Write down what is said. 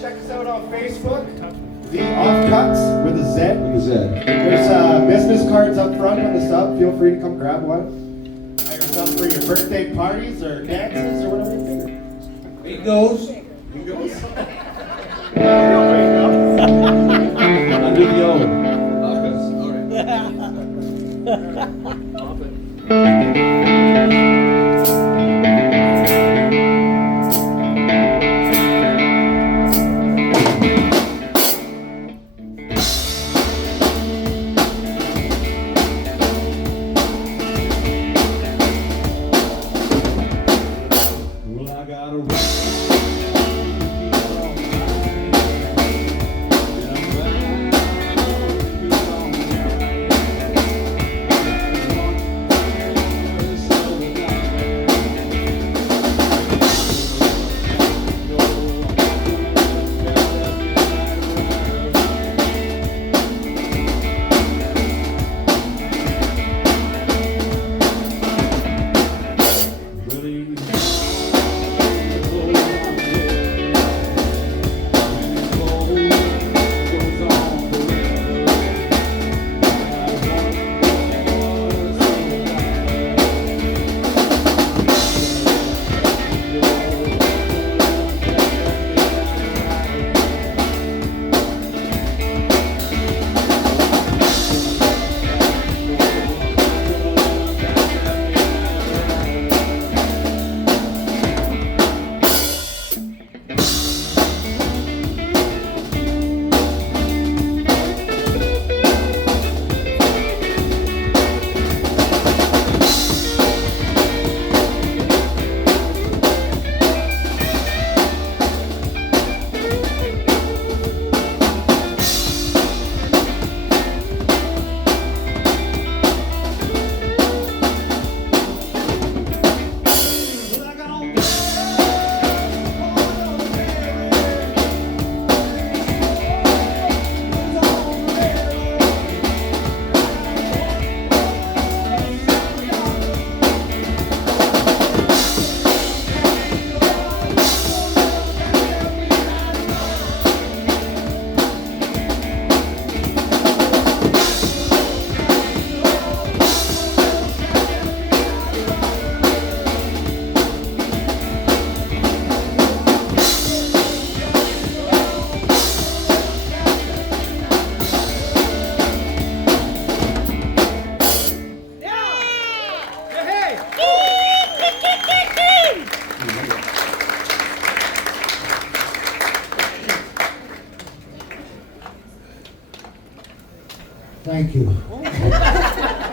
Check us out on Facebook. The Offcuts with a Z. With a Z. There's business cards up front on the sub. Feel free to come grab one. Hire yourself for your birthday parties or dances or whatever you figure. Bingo's. Bingo's. Under the O. All right. Well, I got a Thank you.